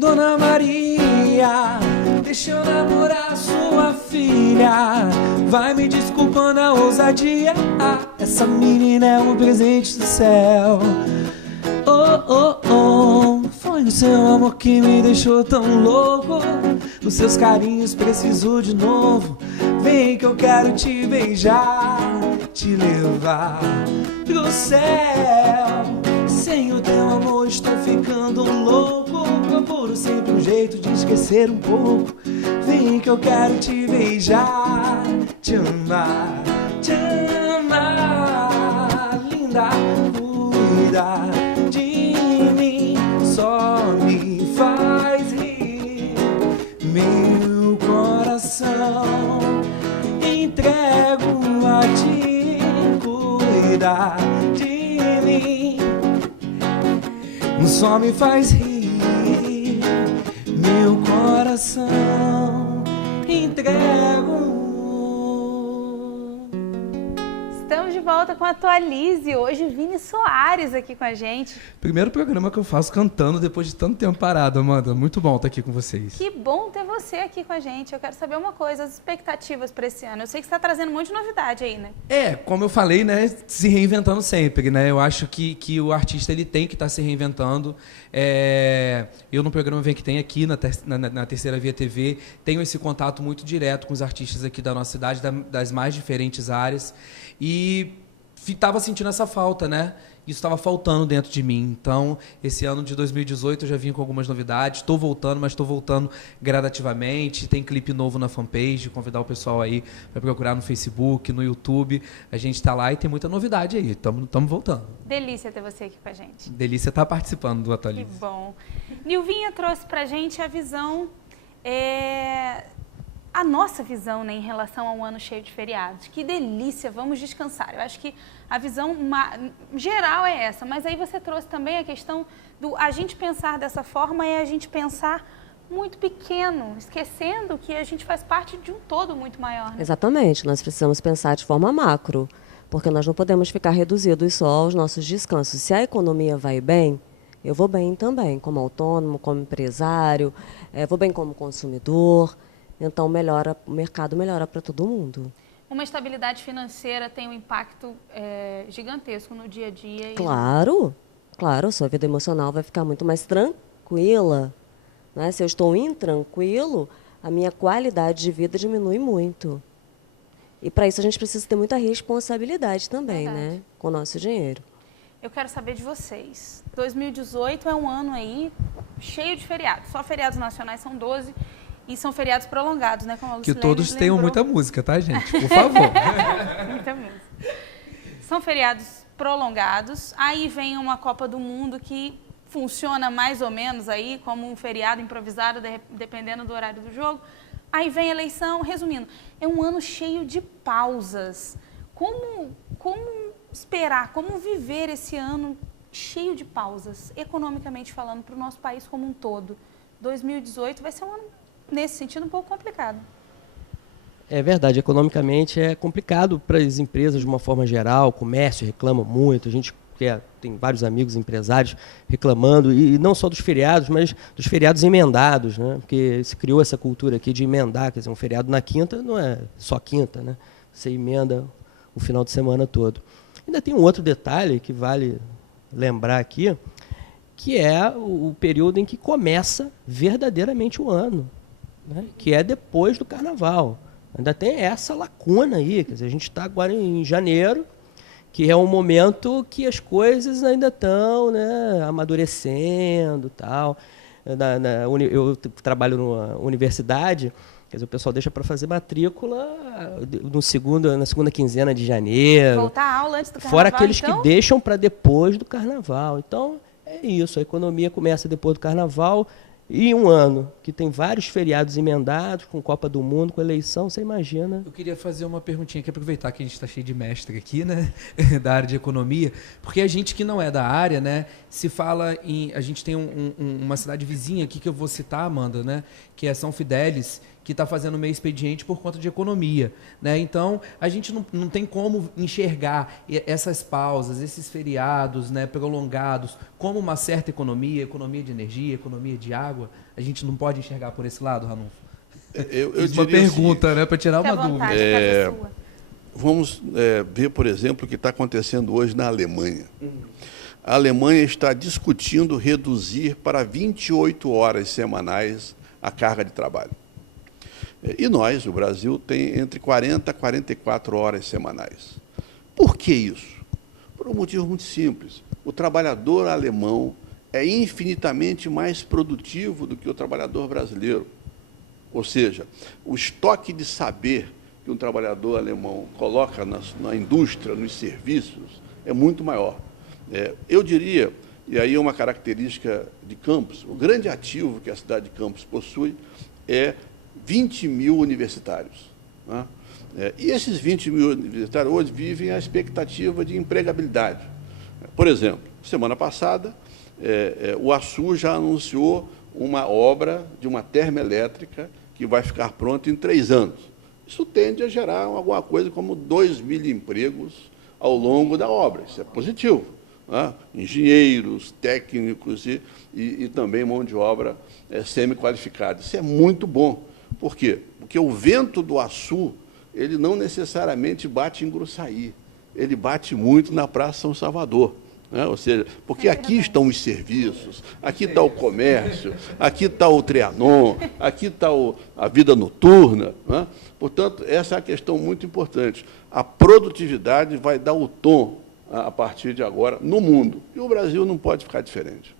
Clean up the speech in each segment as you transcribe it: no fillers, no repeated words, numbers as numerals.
Dona Maria, deixa eu namorar sua filha. Vai me desculpando a ousadia, essa menina é um presente do céu. Oh, oh, oh, foi o seu amor que me deixou tão louco. Dos seus carinhos preciso de novo. Vem que eu quero te beijar, te levar pro céu. Sem o teu amor estou ficando louco. Procuro sempre um jeito de esquecer um pouco. Vem que eu quero te beijar, te amar, linda. Cuida de mim, só me faz rir. Meu coração entrego a ti. Cuida de mim, só me faz rir. Meu coração entrego. Estamos de volta com a Atualize. Hoje, Vini Soares aqui com a gente. Primeiro programa que eu faço cantando depois de tanto tempo parado, Amanda. Muito bom estar aqui com vocês. Que bom ter você aqui com a gente. Eu quero saber uma coisa, as expectativas para esse ano. Eu sei que você está trazendo um monte de novidade aí, né? Como eu falei, né, se reinventando sempre, né? Eu acho que o artista ele tem que estar se reinventando. Eu no programa Vem Que Tem aqui, na Terceira Via TV, tenho esse contato muito direto com os artistas aqui da nossa cidade, das mais diferentes áreas. E estava sentindo essa falta, né? Isso estava faltando dentro de mim. Então, esse ano de 2018 eu já vim com algumas novidades. Estou voltando, mas estou voltando gradativamente. Tem clipe novo na fanpage, convidar o pessoal aí para procurar no Facebook, no YouTube. A gente está lá e tem muita novidade aí. Estamos voltando. Delícia ter você aqui com a gente. Delícia estar participando do Atualize. Que bom. Nilvinha trouxe para a gente a visão... A nossa visão, né, em relação a um ano cheio de feriados. Que delícia, vamos descansar. Eu acho que a visão geral é essa, mas aí você trouxe também a questão do a gente pensar dessa forma é a gente pensar muito pequeno, esquecendo que a gente faz parte de um todo muito maior. Né? Exatamente, nós precisamos pensar de forma macro, porque nós não podemos ficar reduzidos só aos nossos descansos. Se a economia vai bem, eu vou bem também, como autônomo, como empresário, vou bem como consumidor. Então, o mercado melhora para todo mundo. Uma estabilidade financeira tem um impacto gigantesco no dia a dia. Claro, a sua vida emocional vai ficar muito mais tranquila. Né? Se eu estou intranquilo, a minha qualidade de vida diminui muito. E para isso a gente precisa ter muita responsabilidade também, né? Com o nosso dinheiro. Eu quero saber de vocês. 2018 é um ano aí cheio de feriados. Só feriados nacionais são 12. E são feriados prolongados, né? Como a que todos tenham muita música, tá, gente? Por favor. Muita música. São feriados prolongados. Aí vem uma Copa do Mundo que funciona mais ou menos aí como um feriado improvisado, dependendo do horário do jogo. Aí vem a eleição. Resumindo, é um ano cheio de pausas. Como esperar, como viver esse ano cheio de pausas, economicamente falando, para o nosso país como um todo? 2018 vai ser um ano nesse sentido, um pouco complicado. É verdade, economicamente é complicado para as empresas de uma forma geral, o comércio reclama muito, a gente tem vários amigos empresários reclamando, e não só dos feriados, mas dos feriados emendados, né? Porque se criou essa cultura aqui de emendar, quer dizer, um feriado na quinta não é só quinta, né? Você emenda o final de semana todo. Ainda tem um outro detalhe que vale lembrar aqui, que é o período em que começa verdadeiramente o ano. Né, que é depois do carnaval. Ainda tem essa lacuna aí, quer dizer, a gente está agora em janeiro, que é um momento que as coisas ainda estão, né, amadurecendo e tal. Eu trabalho numa universidade, quer dizer, o pessoal deixa para fazer matrícula na segunda quinzena de janeiro. Voltar a aula antes do carnaval, fora aqueles então? que deixam para depois do carnaval. Então, é isso, a economia começa depois do carnaval. E um ano que tem vários feriados emendados, com Copa do Mundo, com eleição, você imagina. Eu queria fazer uma perguntinha aqui, aproveitar que a gente está cheio de mestre aqui, né, da área de economia, porque a gente que não é da área, né, se fala em... A gente tem uma cidade vizinha aqui que eu vou citar, Amanda, né, que é São Fidélis, que está fazendo meio expediente por conta de economia, né? Então, a gente não tem como enxergar essas pausas, esses feriados, né, prolongados, como uma certa economia de energia, economia de água. A gente não pode enxergar por esse lado, Ranulfo? Eu Fiz uma pergunta, né, para tirar uma dúvida. Vamos ver, por exemplo, o que está acontecendo hoje na Alemanha. A Alemanha está discutindo reduzir para 28 horas semanais a carga de trabalho. E nós, o Brasil, tem entre 40 e 44 horas semanais. Por que isso? Por um motivo muito simples. O trabalhador alemão é infinitamente mais produtivo do que o trabalhador brasileiro. Ou seja, o estoque de saber que um trabalhador alemão coloca na indústria, nos serviços, é muito maior. Eu diria, e aí é uma característica de Campos, o grande ativo que a cidade de Campos possui é 20 mil universitários. Né? E esses 20 mil universitários hoje vivem a expectativa de empregabilidade. Por exemplo, semana passada, o Açu já anunciou uma obra de uma termoelétrica que vai ficar pronta em 3 anos. Isso tende a gerar alguma coisa como 2.000 empregos ao longo da obra. Isso é positivo. Né? Engenheiros, técnicos e também mão de obra semi-qualificada. Isso é muito bom. Por quê? Porque o vento do Açu, ele não necessariamente bate em Gruçaí, ele bate muito na Praça São Salvador. Né? Ou seja, porque aqui estão os serviços, aqui está o comércio, aqui está o Trianon, aqui está a vida noturna. Né? Portanto, essa é a questão muito importante. A produtividade vai dar o tom, a partir de agora, no mundo. E o Brasil não pode ficar diferente.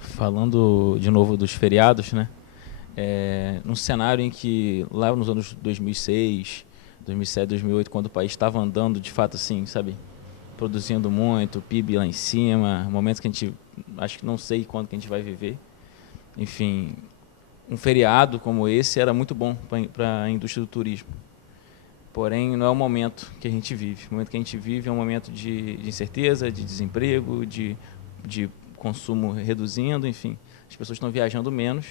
Falando de novo dos feriados, né? Num cenário em que, lá nos anos 2006, 2007, 2008, quando o país estava andando, de fato, assim, sabe, produzindo muito, PIB lá em cima, momentos que a gente, acho que não sei quando que a gente vai viver. Enfim, um feriado como esse era muito bom para a indústria do turismo. Porém, não é o momento que a gente vive. O momento que a gente vive é um momento de incerteza, de desemprego, de consumo reduzindo, enfim. As pessoas estão viajando menos,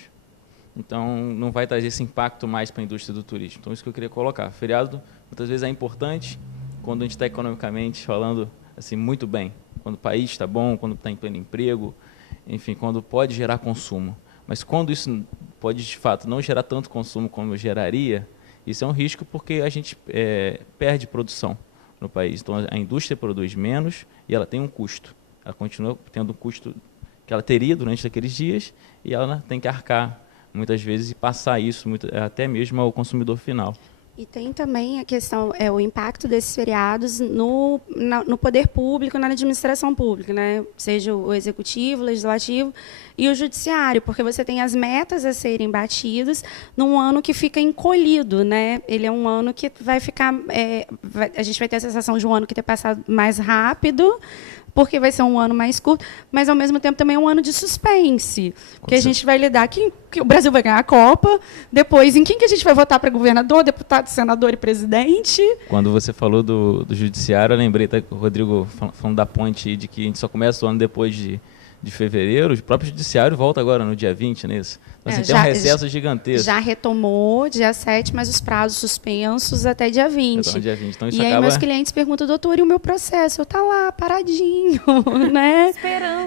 então não vai trazer esse impacto mais para a indústria do turismo. Então, isso que eu queria colocar. Feriado, muitas vezes, é importante quando a gente está economicamente falando assim, muito bem. Quando o país está bom, quando está em pleno emprego, enfim, quando pode gerar consumo. Mas quando isso pode, de fato, não gerar tanto consumo como geraria, isso é um risco porque a gente perde produção no país. Então, a indústria produz menos e ela tem um custo. Ela continua tendo o custo que ela teria durante aqueles dias e ela tem que arcar, muitas vezes, e passar isso até mesmo ao consumidor final. E tem também a questão, o impacto desses feriados no poder público, na administração pública, né? Seja o executivo, o legislativo e o judiciário, porque você tem as metas a serem batidas num ano que fica encolhido, né? Ele é um ano que vai ficar... a gente vai ter a sensação de um ano que ter passado mais rápido, porque vai ser um ano mais curto, mas, ao mesmo tempo, também é um ano de suspense. Porque a gente vai lidar que o Brasil vai ganhar a Copa, depois, em quem que a gente vai votar para governador, deputado, senador e presidente? Quando você falou do judiciário, eu lembrei, tá, o Rodrigo falando da ponte, de que a gente só começa o ano depois de fevereiro. O próprio judiciário volta agora no dia 20, né? Então, assim, tem um recesso gigantesco. Já retomou dia 7, mas os prazos suspensos até dia 20. Dia 20. Então, isso e aí meus clientes perguntam, doutor, e o meu processo? Eu tá lá, paradinho, né?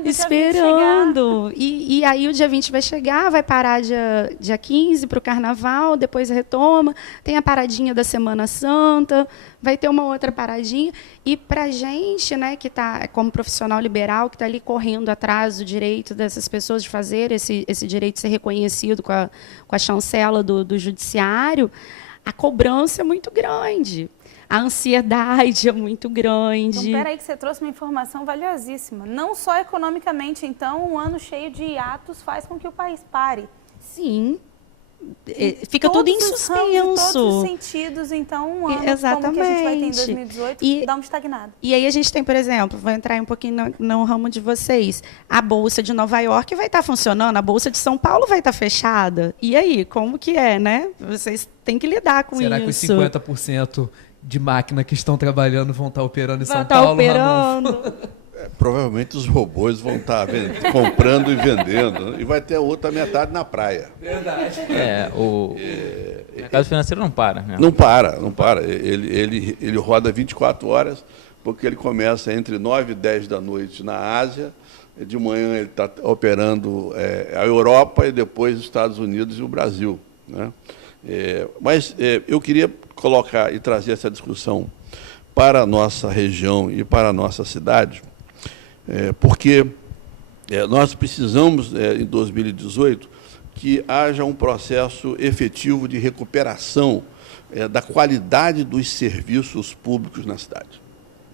Esperando. E aí o dia 20 vai chegar, vai parar dia 15 para o carnaval, depois retoma, tem a paradinha da Semana Santa, vai ter uma outra paradinha. E para a gente, né, que está como profissional liberal, que está ali correndo atrás do direito dessas pessoas de fazer esse direito ser reconhecido com a chancela do judiciário, a cobrança é muito grande. A ansiedade é muito grande. Então, peraí que você trouxe uma informação valiosíssima. Não só economicamente, então, um ano cheio de hiatos faz com que o país pare. Sim. Fica tudo em suspenso. Em todos os sentidos, então, um ano como que a gente vai ter em 2018, dá uma estagnada. E aí a gente tem, por exemplo, vou entrar um pouquinho no ramo de vocês, a Bolsa de Nova York vai estar funcionando, a Bolsa de São Paulo vai estar fechada. E aí, como que é, né? Vocês têm que lidar com isso. Será que os 50% de máquina que estão trabalhando vão estar operando em São Paulo? Operando. Provavelmente os robôs vão estar comprando e vendendo, né? E vai ter a outra metade na praia. Verdade. O mercado financeiro não para, né? Não para. Ele roda 24 horas, porque ele começa entre 9 e 10 da noite na Ásia, de manhã ele está operando a Europa e depois os Estados Unidos e o Brasil, né? Mas eu queria colocar e trazer essa discussão para a nossa região e para a nossa cidade, porque nós precisamos, em 2018, que haja um processo efetivo de recuperação da qualidade dos serviços públicos na cidade,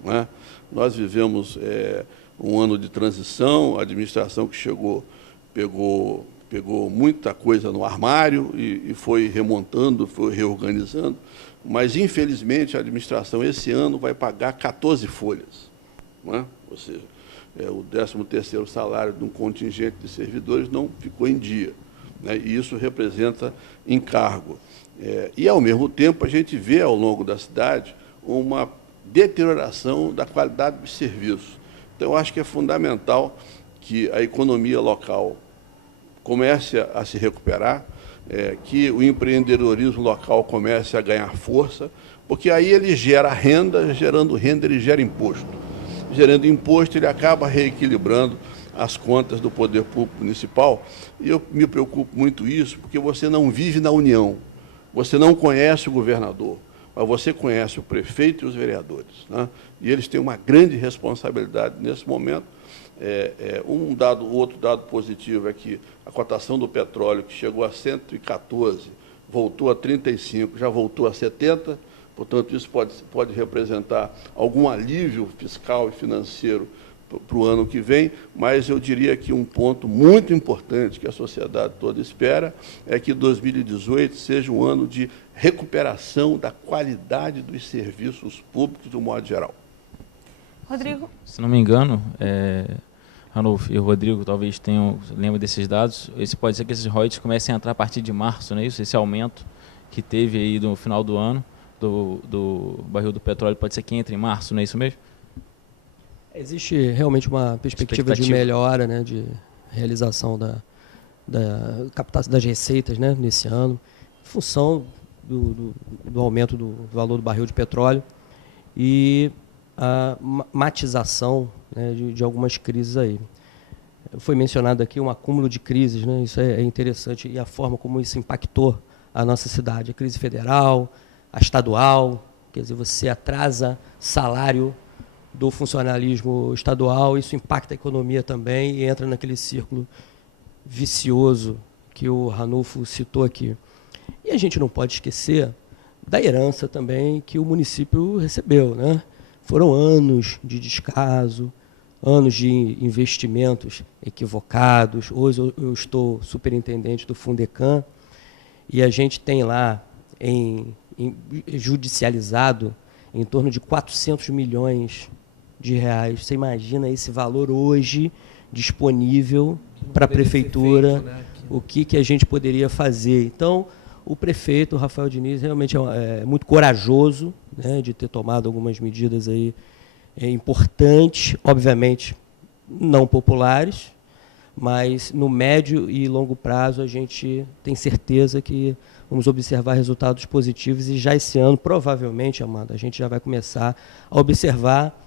não é? Nós vivemos um ano de transição, a administração que chegou pegou muita coisa no armário e foi remontando, foi reorganizando, mas, infelizmente, a administração esse ano vai pagar 14 folhas, não é? Ou seja, o 13º salário de um contingente de servidores não ficou em dia, né? E isso representa encargo. E, ao mesmo tempo, a gente vê, ao longo da cidade, uma deterioração da qualidade dos serviços. Então, eu acho que é fundamental que a economia local comece a se recuperar, que o empreendedorismo local comece a ganhar força, porque aí ele gera renda, gerando renda ele gera imposto. Gerando imposto, ele acaba reequilibrando as contas do poder público municipal, e eu me preocupo muito isso, porque você não vive na União, você não conhece o governador, mas você conhece o prefeito e os vereadores, né? E eles têm uma grande responsabilidade nesse momento. Outro dado positivo é que a cotação do petróleo, que chegou a 114, voltou a 35, já voltou a 70, portanto, isso pode representar algum alívio fiscal e financeiro para o ano que vem, mas eu diria que um ponto muito importante que a sociedade toda espera é que 2018 seja um ano de recuperação da qualidade dos serviços públicos, do modo geral. Rodrigo? Se não me engano, Ranulfo e o Rodrigo talvez lembrem desses dados, pode ser que esses royalties comecem a entrar a partir de março, não é isso? Esse aumento que teve aí no final do ano, do barril do petróleo, pode ser que entre em março, não é isso mesmo? Existe realmente uma perspectiva de melhora, né, de realização da captação das receitas, né, nesse ano, em função do aumento do valor do barril de petróleo e a matização, né, de algumas crises aí. Foi mencionado aqui um acúmulo de crises, né, isso é interessante, e a forma como isso impactou a nossa cidade. A crise federal, a estadual, quer dizer, você atrasa salário do funcionalismo estadual, isso impacta a economia também e entra naquele círculo vicioso que o Ranulfo citou aqui. E a gente não pode esquecer da herança também que o município recebeu, né? Foram anos de descaso, anos de investimentos equivocados. Hoje eu estou superintendente do Fundecam e a gente tem lá judicializado em torno de 400 milhões de reais. Você imagina esse valor hoje disponível para a prefeitura, feito, né? O que a gente poderia fazer. Então, o prefeito, Rafael Diniz, realmente é muito corajoso, né, de ter tomado algumas medidas aí, importantes, obviamente não populares, mas no médio e longo prazo a gente tem certeza que vamos observar resultados positivos e já esse ano, provavelmente, Amanda, a gente já vai começar a observar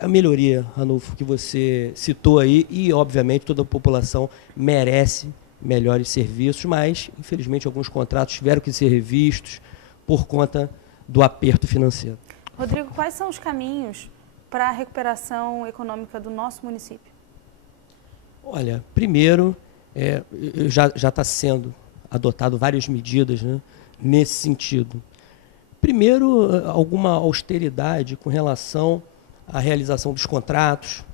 a melhoria, Ranulfo, que você citou aí, e, obviamente, toda a população merece melhores serviços, mas, infelizmente, alguns contratos tiveram que ser revistos por conta do aperto financeiro. Rodrigo, quais são os caminhos para a recuperação econômica do nosso município? Olha, primeiro, já está sendo adotado várias medidas, né, nesse sentido. Primeiro, alguma austeridade com relação à realização dos contratos,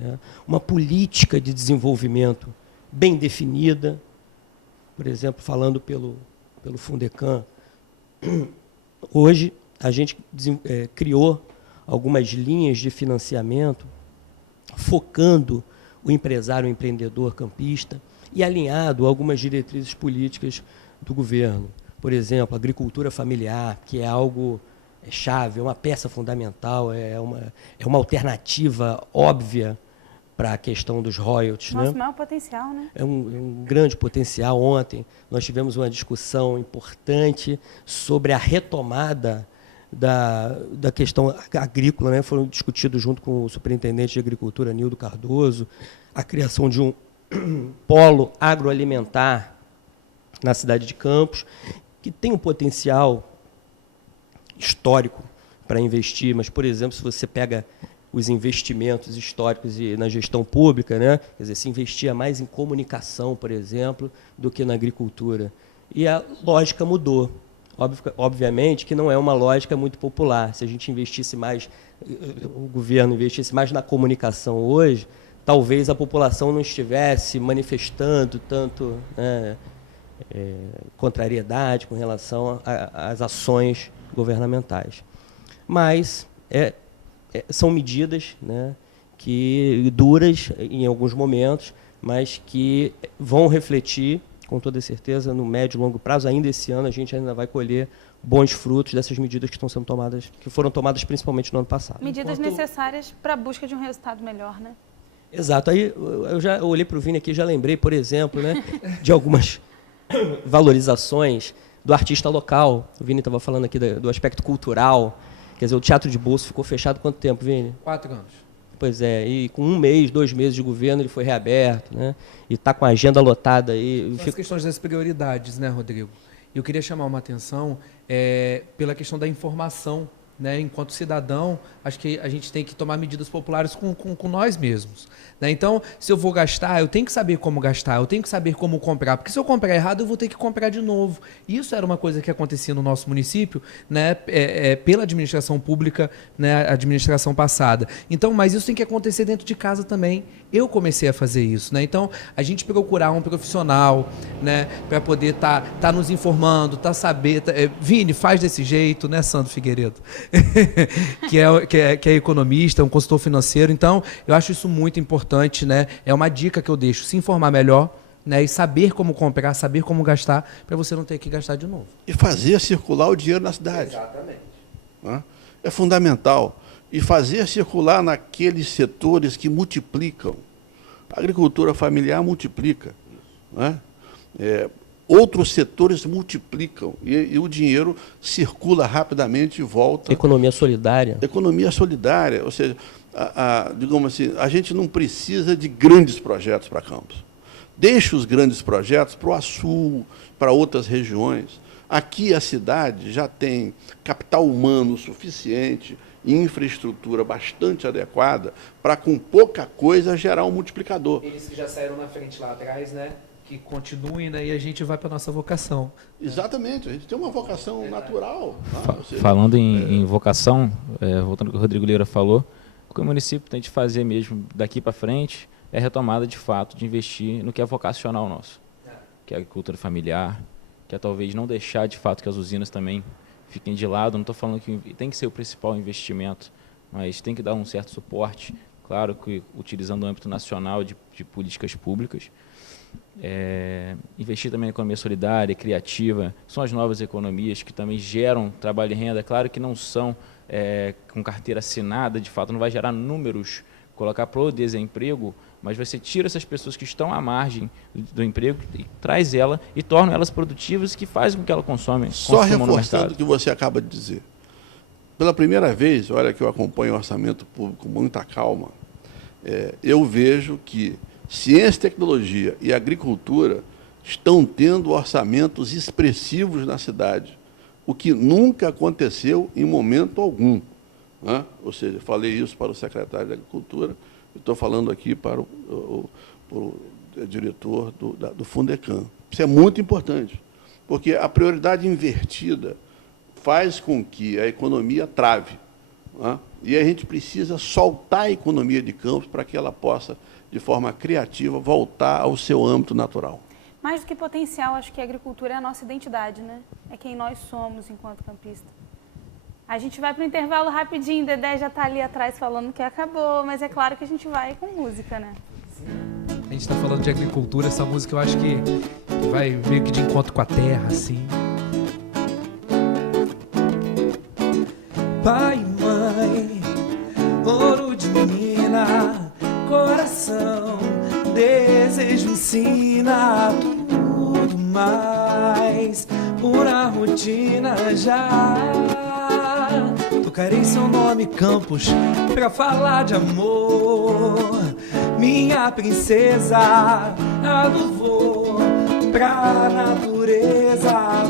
né, uma política de desenvolvimento bem definida, por exemplo, falando pelo Fundecam, hoje a gente criou algumas linhas de financiamento focando o empresário, o empreendedor campista e alinhado a algumas diretrizes políticas do governo. Por exemplo, agricultura familiar, que é algo chave, é uma peça fundamental, é uma alternativa óbvia para a questão dos royalties. Nosso né? maior potencial, né? É um grande potencial. Ontem nós tivemos uma discussão importante sobre a retomada da questão agrícola, né? Foram discutidos junto com o superintendente de agricultura, Nildo Cardoso, a criação de um polo agroalimentar na cidade de Campos, que tem um potencial histórico para investir, mas, por exemplo, se você pega os investimentos históricos e na gestão pública, né? Quer dizer, se investia mais em comunicação, por exemplo, do que na agricultura. E a lógica mudou. Obviamente que não é uma lógica muito popular. Se a gente investisse mais, o governo investisse mais na comunicação hoje, talvez a população não estivesse manifestando tanto, né, contrariedade com relação às ações governamentais. Mas são medidas, né, que duras em alguns momentos, mas que vão refletir, com toda certeza, no médio e longo prazo. Ainda esse ano a gente ainda vai colher bons frutos dessas medidas que estão sendo tomadas, que foram tomadas principalmente no ano passado. Medidas necessárias para a busca de um resultado melhor, né? Exato. Aí eu já olhei para o Vini aqui e já lembrei, por exemplo, né, de algumas valorizações do artista local. O Vini estava falando aqui do aspecto cultural. Quer dizer, o Teatro de Bolso ficou fechado quanto tempo, Vini? 4 anos. Pois é, e com 1 mês, 2 meses de governo ele foi reaberto, né? E está com a agenda lotada aí. As questões das prioridades, né, Rodrigo? Eu queria chamar uma atenção pela questão da informação, né? Enquanto cidadão, acho que a gente tem que tomar medidas populares com nós mesmos, né? Então, se eu vou gastar, eu tenho que saber como gastar, eu tenho que saber como comprar, porque se eu comprar errado, eu vou ter que comprar de novo. Isso era uma coisa que acontecia no nosso município, né? Pela administração pública, né? Administração passada. Então, mas isso tem que acontecer dentro de casa também. Eu comecei a fazer isso, né? Então, a gente procurar um profissional, né? Para poder tá nos informando, saber. Vini, faz desse jeito, né, Sandro Figueiredo? que é economista, um consultor financeiro. Então, eu acho isso muito importante, né? É uma dica que eu deixo, se informar melhor, né? E saber como comprar, saber como gastar, para você não ter que gastar de novo. E fazer circular o dinheiro na cidade. Exatamente. Né? É fundamental. E fazer circular naqueles setores que multiplicam. A agricultura familiar multiplica. Né? Outros setores multiplicam e o dinheiro circula rapidamente e volta. Economia solidária. Economia solidária, ou seja, digamos assim, a gente não precisa de grandes projetos para Campos. Deixe os grandes projetos para o Açul, para outras regiões. Aqui a cidade já tem capital humano suficiente e infraestrutura bastante adequada para, com pouca coisa, gerar um multiplicador. Eles que já saíram na frente lá atrás, né? Que continuem, né? E a gente vai para a nossa vocação. Exatamente, a gente tem uma vocação natural. Tá? Seja, falando em vocação, voltando ao que o Rodrigo Lira falou, o que o município tem de fazer mesmo daqui para frente é a retomada de fato de investir no que é vocacional nosso, que é a agricultura familiar, que é talvez não deixar de fato que as usinas também fiquem de lado. Não estou falando que tem que ser o principal investimento, mas tem que dar um certo suporte, claro que utilizando o âmbito nacional de políticas públicas. Investir também na economia solidária, criativa, são as novas economias que também geram trabalho e renda. Claro que não são com carteira assinada, de fato não vai gerar números, colocar para o desemprego, mas você tira essas pessoas que estão à margem do emprego e traz ela e torna elas produtivas, que fazem com que ela consumam Só no mercado. reforçando o que você acaba de dizer. Pela primeira vez, olha que eu acompanho o orçamento público com muita calma, eu vejo que ciência e tecnologia e agricultura estão tendo orçamentos expressivos na cidade, o que nunca aconteceu em momento algum. Né? Ou seja, falei isso para o secretário de Agricultura, estou falando aqui para o diretor do Fundecam. Isso é muito importante, porque a prioridade invertida faz com que a economia trave. Né? E a gente precisa soltar a economia de Campos para que ela possa, de forma criativa, voltar ao seu âmbito natural. Mais do que potencial, acho que a agricultura é a nossa identidade, né? É quem nós somos enquanto campista. A gente vai para o intervalo rapidinho, Dedé já está ali atrás falando que acabou, mas é claro que a gente vai com música, né? A gente está falando de agricultura, essa música eu acho que vai meio que de encontro com a terra, assim. ensina, coração, desejo ensina tudo mais, pura rotina já. Tocarei seu nome, Campos, pra falar de amor. Minha princesa, a do voo pra natureza.